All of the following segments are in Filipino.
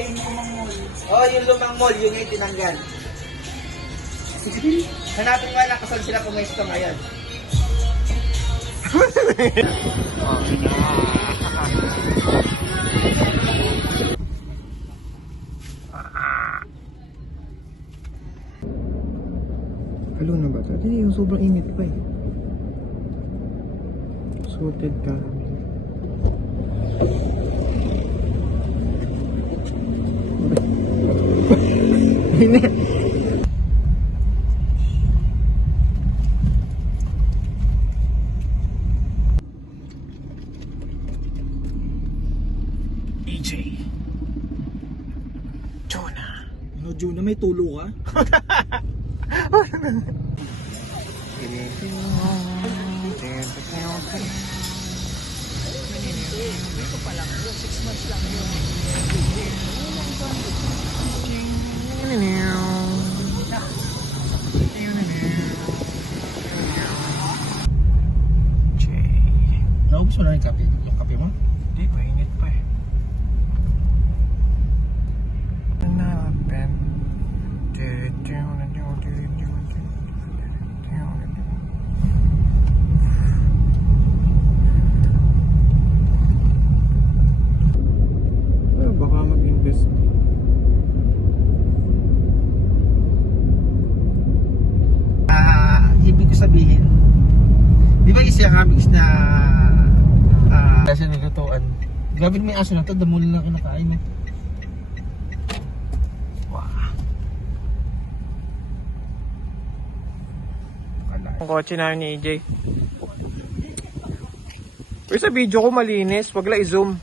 yung lumang mall. Oh, yung lumang mall, yung ngayon tinanggal. Hanapin mo lang kung saan sila pumesto ngayon. Halo na ba ito? Hindi, yung sobrang init pa eh. Salted caramel. Hindi. AJ. Jonah. Ano, Jonah? May tulo ka? Dito pa lang yun, 6 months lang yun. Naubos mo na yung kape? Yung kape mo? Hindi, mainit pa eh. Baka mag-invest. Ibig ko sabihin, di ba isa yung mix na kasi nilutuan. Grabe may aso na to, damo lang kinakain eh. Ang kotse namin ni AJ. Uy, sa video ko malinis, wag lang i-zoom.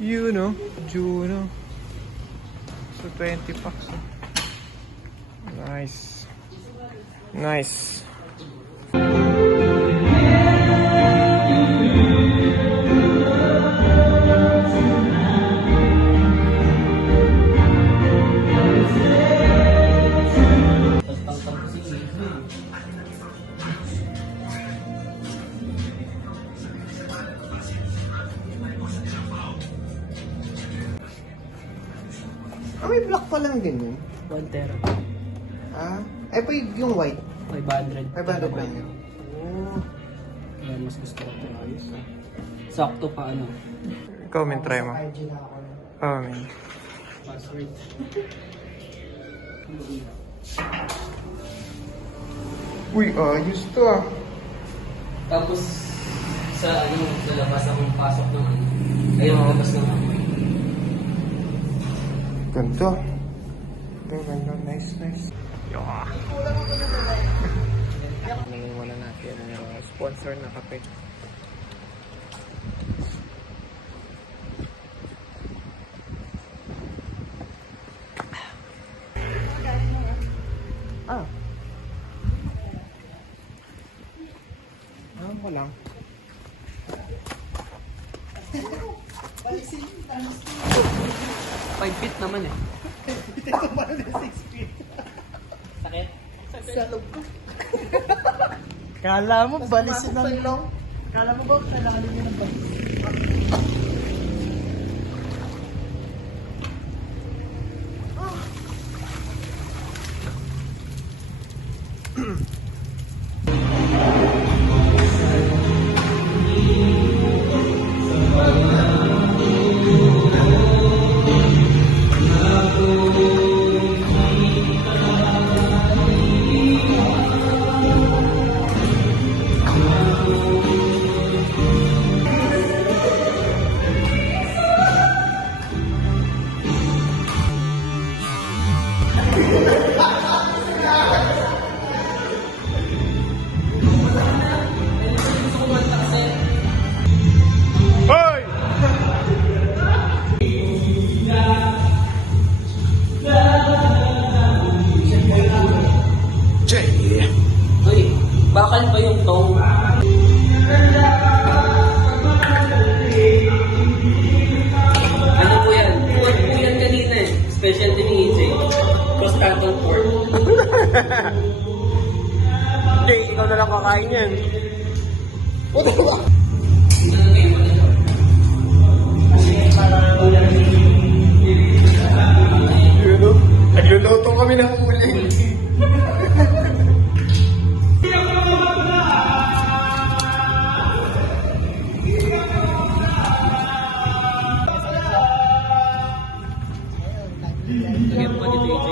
You know, Juno. So 20 packs. Nice. Nice. May black pa lang din yun. 1 tera. Ay pa yung white. 500. 500 lang yun. Oh. Kaya mas gusto ko ito. Ayos. Sakto pa ano. Ikaw, men, try mo. Oh, men. Password. Uy, ayos to ah. Tapos sa ano, sa labas akong pasok ng ano. Ayun, labas ng ano. Ganda. Ganda. Nice, nice. Yoha. Wala natin yung sponsor na kape. Ko lang. 5 feet naman eh. Ito pa rin 6 feet. Sakit? Sa loob ko. Kala mo, balisin ng long. Kala mo ba kailangan nyo ng balis? Bakal pa yung tong. Ano po yan? Pork po yan kanina eh. Specialty ni EJ. Cross-cattle pork. Hindi, ikaw na lang kakain yan. O, diba? Nagluluto kami ng uling. Lagyan mo dito, AJ.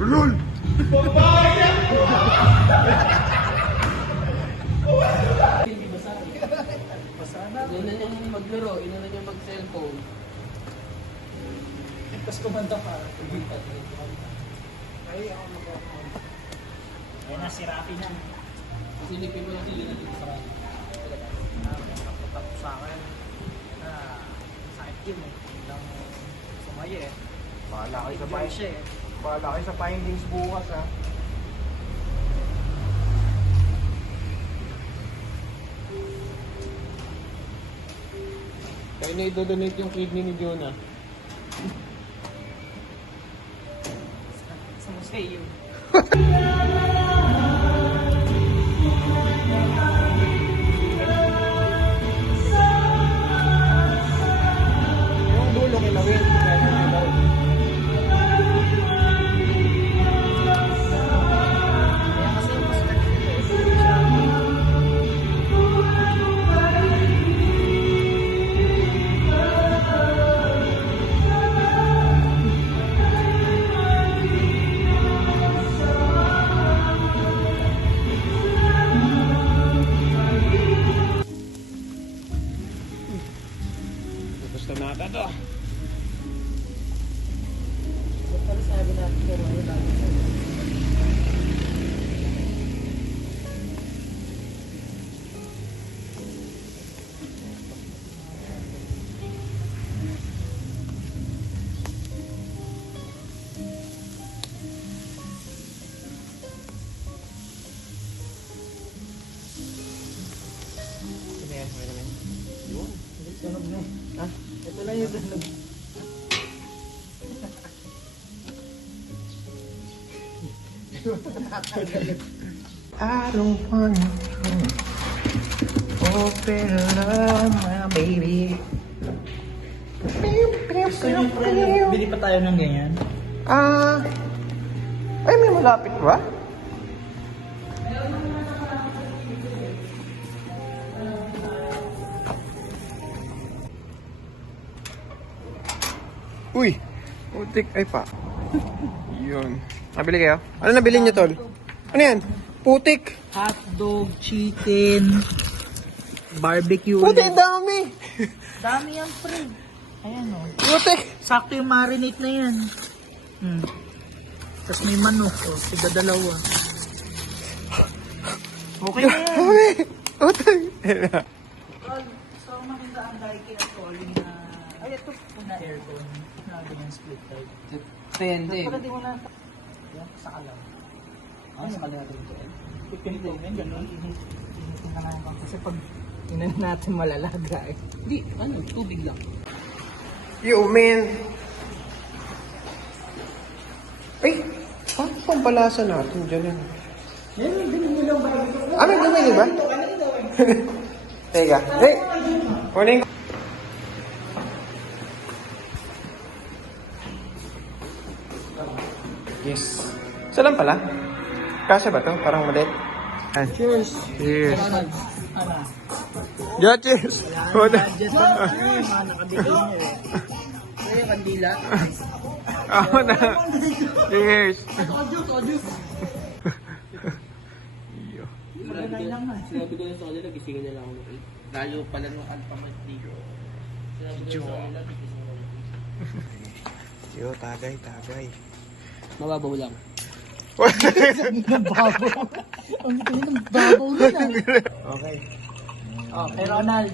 Ulol! Inunan niyang maglaro, inunan niyang mag-cellphone. Tapos kumanta pa. Ayan na, si Rafi na. Silipin mo lang sila na dito sa kanya. Nakapunta ko sa akin na sakit yun eh. Nang sumaya eh. Bahala kayo sa Bigyan siya eh. Bahala kayo sa findings bukas ha. Kaya na i-donate yung kidney ni Jonah. Sa museo. Yung dulo kilawin. Kaya kasi mas nagtitest siya. Gusto nata to. Pagkali sabi natin pero ayun lagi sa Ano yan? Ano yan? Yun. tunog na. Ha? Ito lang yung tunog. I don't want to open up my baby. Gusto nyo pre, bili pa tayo ng ganyan? Ay may malapit ba? Uy! Putik ay pa. Yun. Nabili kayo? Ano nabili niyo, tol? Ano yan? Putik! Hotdog, chicken, barbecue. Putik, dami! Dami yan pre. Ayan o. Putik! Sakto yung marinate na yan. Tapos may manok o. Tiga dalawa. Okay na yan. Dami! Putik! So maganda ang Daikin at calling na... Ay ito po na aircon. Nabi yung split type. Depende. Pero di mo na... Yan, sa kalam. Ano sa kalam ito? Pipinto mo yan, gano'n. Initin na nga lang. Kasi pag inan natin malalaga eh. Hindi, ano, tubig lang. Yo, man! Ay! Paano pang palasa natin dyan? Yan, bilhin mo lang ba? May bumili ba? Teka. Hey! Kunin ko. Yes. Isa lang pala? Kasya ba to? Parang maliit. Cheers! Cheers! Ano? Yeah, cheers! Just mga nakabili niyo eh. Kaya kandila. Ako na. Cheers! Sinabi ko lang sa kanila, gisingin nila ako ng Layo pala nung Alpha Magnigo. Yo, tagay, tagay. Mababaw lang. Ang babaw. Ang galing ng babaw nila. Okay. Oh, kay Ronald.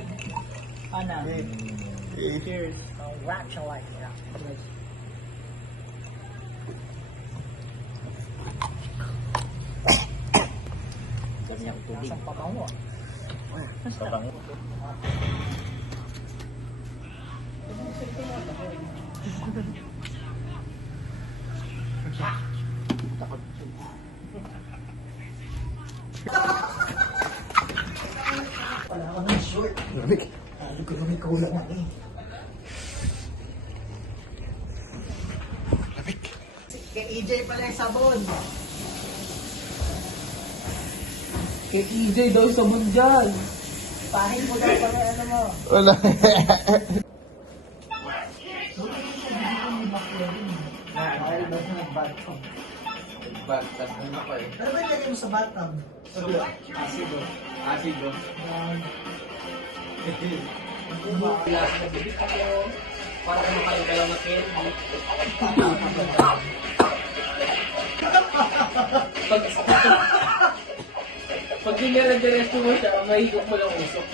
Ana. Eh, Cheers. Oh, rock shawai. Lasang pabango. Wala ako ng short. lamig. Lalo ko naman kulang na eh. Lamig. Kay EJ pala yung sabon. Kay EJ daw yung sabon dyan. Pahin mo daw pala ano mo. Wala. Dahil ba sa bathtub? Bathtub na ako eh. Ano ba yung lagay mo sa bathtub? Asido. Asido. Last na bibit ako. Para makaibalang na candy. Pag dinere-diretso mo siya, mahigop mo lang usok.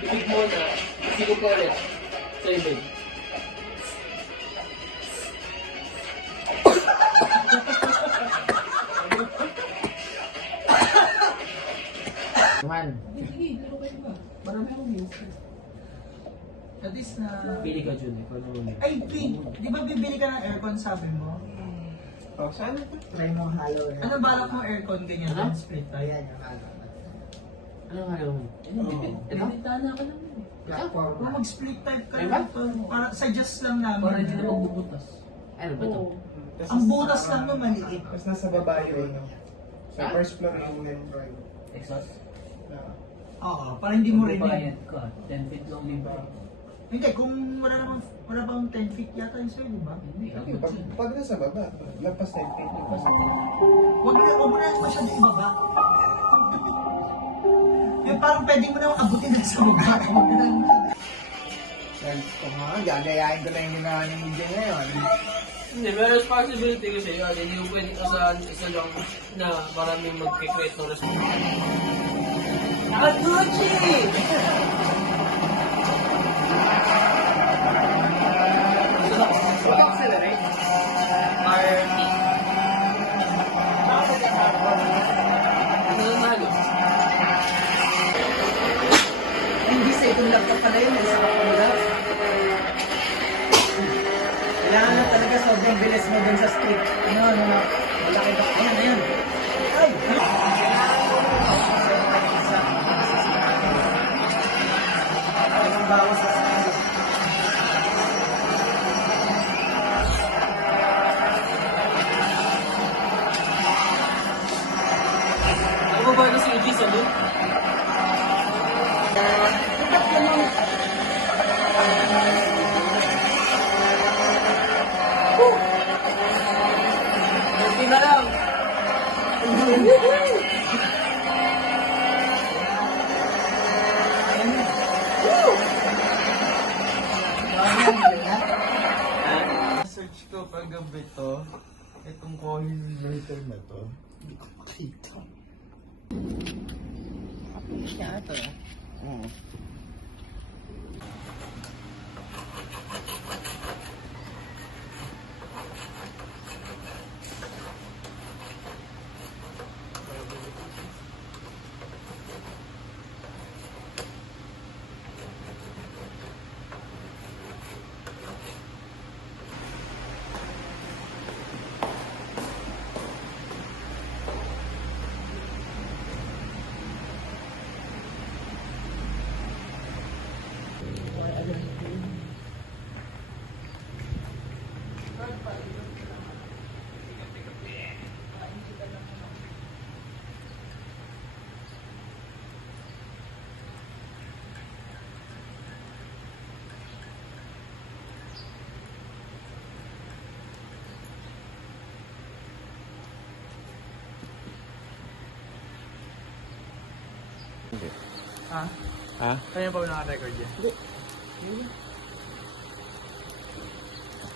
Bibig mo na, sigop ko ulit. Sa ibig. Man. Marami akong minsan. At least na... Pili ka, Jun. Ikaw naman. Ay, di ba bibili ka ng aircon sabi mo? Oh, saan? Try mo halo. Ano balak mo aircon ganyan? Ano? Split type. Ano nga naman? Binibintana ka naman. Platform. Kung mag-split type ka Diba? lang, para suggest lang namin. Para hindi na magbubutas. Ano ba ito? Ang butas lang nun maliit. Tapos nasa baba yung ano. Sa first floor yung Exhaust? Oo, para hindi mo rin. Bayad ka. 10 feet long libre. Hindi, kung wala bang 10 feet yata yung sa'yo, di ba? Hindi. Okay, pag nasa baba, lampas 10 feet. Lampas 10 feet. Huwag mo na masyado ibaba. Yung parang pwede mo na abutin na sa baba. Huwag mo na masyado. Kung mga gagayahin ko na yung ginawa ni EJ ngayon. Hindi, may responsibility kasi yun. Hindi ko pwede kasahan isa lang na maraming mag-create ng responsibility. At Gucci! Accelerate. RT. Ano nalo? Hindi sa itong laptop pala yun, isa ka pala. Kailangan na talaga sobrang bilis mo dun sa street. Ano, malaki ba? Ayan. Ay! Ang bawas sa street. Ako ba na si EG sa doon? Hindi na lang. Search ko paggabi to, itong coil meter na to, hindi ko makita. Siya ito. Oo. Ha? Ha? Kanya pa ba naka-record yan?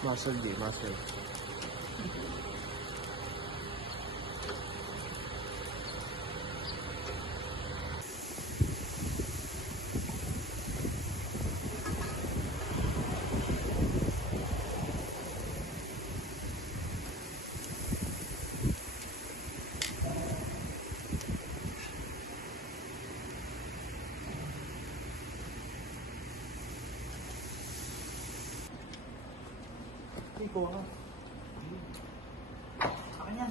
Muscle di, muscle. Iko ka. Akin yan.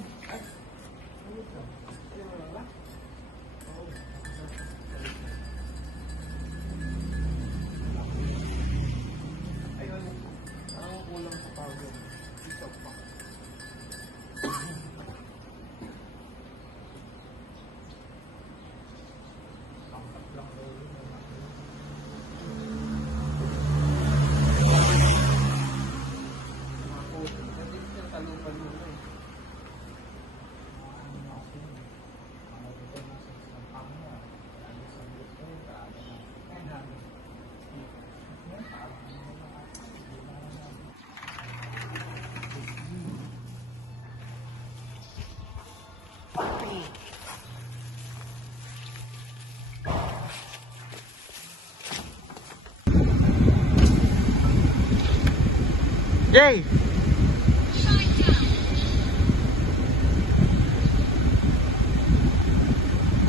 Jay!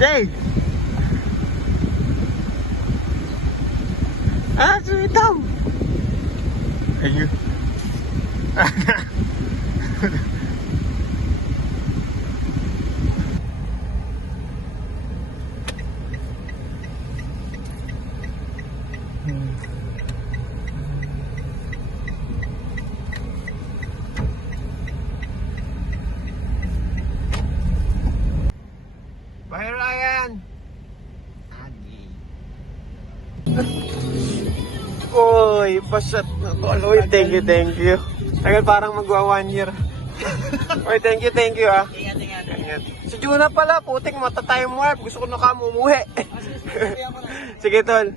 Jay! Ah, sumitaw! Ayun. Bye, Ryan! Uy, pasat na to. Uy, thank you, thank you. Tagal parang magwa 1 year. Uy, thank you ah. Ingat, ingat. Ingat. Si Juna pala, putik, mata tayo warp. Gusto ko na ka umuwi. Sige, Sige, tol.